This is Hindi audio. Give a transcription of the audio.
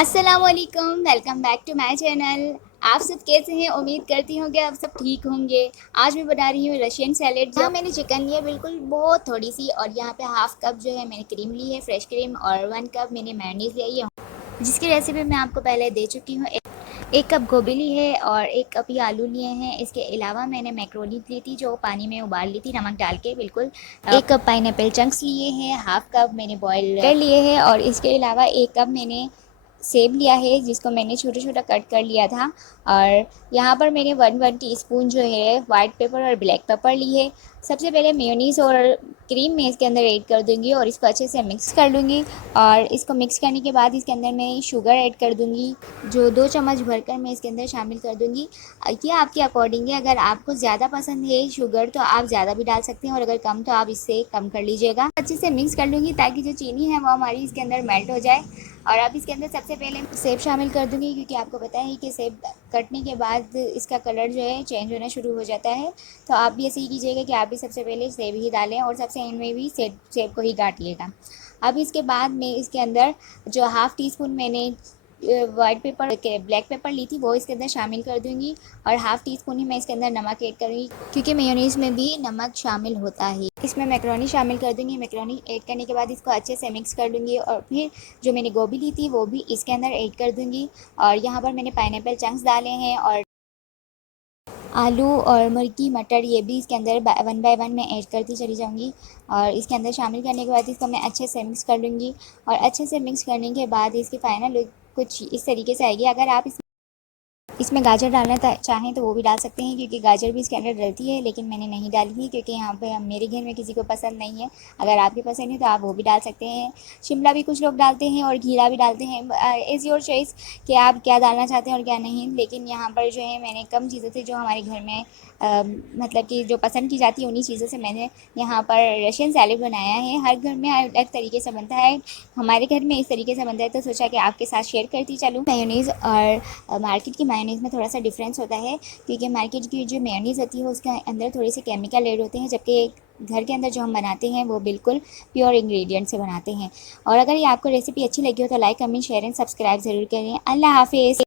अस्सलामुअलैकुम, welcome back to my channel. आप सब कैसे हैं? उम्मीद करती हूँ कि आप सब ठीक होंगे। आज मैं बना रही हूँ रशियन सैलेड। यहाँ मैंने चिकन लिया बिल्कुल बहुत थोड़ी सी, और यहाँ पे हाफ़ कप जो है मैंने क्रीम ली है, फ्रेश क्रीम, और 1 कप मैंने मेयोनीज़ ली है, जिसकी रेसिपी मैं आपको पहले दे चुकी हूँ। 1 कप गोभी ली है और 1 कप ही आलू लिए हैं। इसके अलावा मैंने मैक्रोनी ली थी जो पानी में उबाल ली थी नमक डाल के बिल्कुल। 1 कप पाइनएप्पल चंक्स लिए हैं, हाफ़ कप मैंने बॉयल कर लिए हैं, और इसके अलावा 1 कप मैंने सेब लिया है जिसको मैंने छोटा छोटा कट कर लिया था। और यहाँ पर मैंने 1 टीस्पून जो है वाइट पेपर और ब्लैक पेपर ली है। सबसे पहले मेयोनीज़ और क्रीम मैं इसके अंदर ऐड कर दूँगी और इसको अच्छे से मिक्स कर लूँगी। और इसको मिक्स करने के बाद इसके अंदर मैं शुगर ऐड कर दूँगी, जो 2 चम्मच भरकर मैं इसके अंदर शामिल कर दूँगी। ये आपके अकॉर्डिंग है, अगर आपको ज़्यादा पसंद है शुगर तो आप ज़्यादा भी डाल सकते हैं, और अगर कम तो आप इससे कम कर लीजिएगा। अच्छे से मिक्स कर लूँगी ताकि जो चीनी है वो हमारी इसके अंदर मेल्ट हो जाए। और अब इसके अंदर सबसे पहले सेब शामिल कर दूँगी, क्योंकि आपको पता है कि सेब कटने के बाद इसका कलर जो है चेंज होना शुरू हो जाता है। तो आप भी ऐसे ही कीजिएगा कि आप भी सबसे पहले सेब ही डालें और सबसे एंड में भी सेब को ही काटिएगा। अब इसके बाद मैं इसके अंदर जो हाफ़ टी स्पून मैंने वाइट पेपर के ब्लैक पेपर ली थी वो इसके अंदर शामिल कर दूँगी, और हाफ़ टी स्पून ही मैं इसके अंदर नमक ऐड करूँगी, क्योंकि मेयोनीज़ में भी नमक शामिल होता है। इसमें मैक्रोनी शामिल कर दूँगी। मैक्रोनी ऐड करने के बाद इसको अच्छे से मिक्स कर लूँगी, और फिर जो मैंने गोभी ली थी वो भी इसके अंदर ऐड कर दूँगी। और यहाँ पर मैंने पाइनएप्पल चंक्स डाले हैं, और आलू और मर्की मटर ये भी इसके अंदर 1 बाय 1 मैं ऐड करती चली जाऊँगी। और इसके अंदर शामिल करने के बाद इसको मैं अच्छे से मिक्स कर लूँगी, और अच्छे से मिक्स करने के बाद इसकी फ़ाइनल लुक कुछ इस तरीके से आएगी। अगर आप इसमें गाजर डालना चाहें तो वो भी डाल सकते हैं, क्योंकि गाजर भी इसके अंदर डलती है, लेकिन मैंने नहीं डाली थी क्योंकि यहाँ पे मेरे घर में किसी को पसंद नहीं है। अगर आपके पसंद है तो आप वो भी डाल सकते हैं। शिमला भी कुछ लोग डालते हैं और खीरा भी डालते हैं। इज़ योर चॉइस कि आप क्या डालना चाहते हैं और क्या नहीं। लेकिन यहाँ पर जो है मैंने कम चीज़ें थी जो हमारे घर में मतलब कि जो पसंद की जाती है उन्हीं चीज़ों से मैंने यहाँ पर रशियन सैलेड बनाया है। हर घर में अलग तरीके से बनता है, हमारे घर में इस तरीके से बनता है, तो सोचा कि आपके साथ शेयर करती चलूँ। मेयोनीज़ और मार्केट की मेयोनीज़ में थोड़ा सा डिफरेंस होता है, क्योंकि मार्केट की जो मेयोनीज़ होती है उसके अंदर थोड़े से केमिकल ऐड होते हैं, जबकि घर के अंदर जो हम बनाते हैं वो बिल्कुल प्योर इंग्रेडिएंट से बनाते हैं। और अगर ये आपको रेसिपी अच्छी लगी हो तो like, comment, share and subscribe ज़रूर करें। अल्लाह हाफिज़।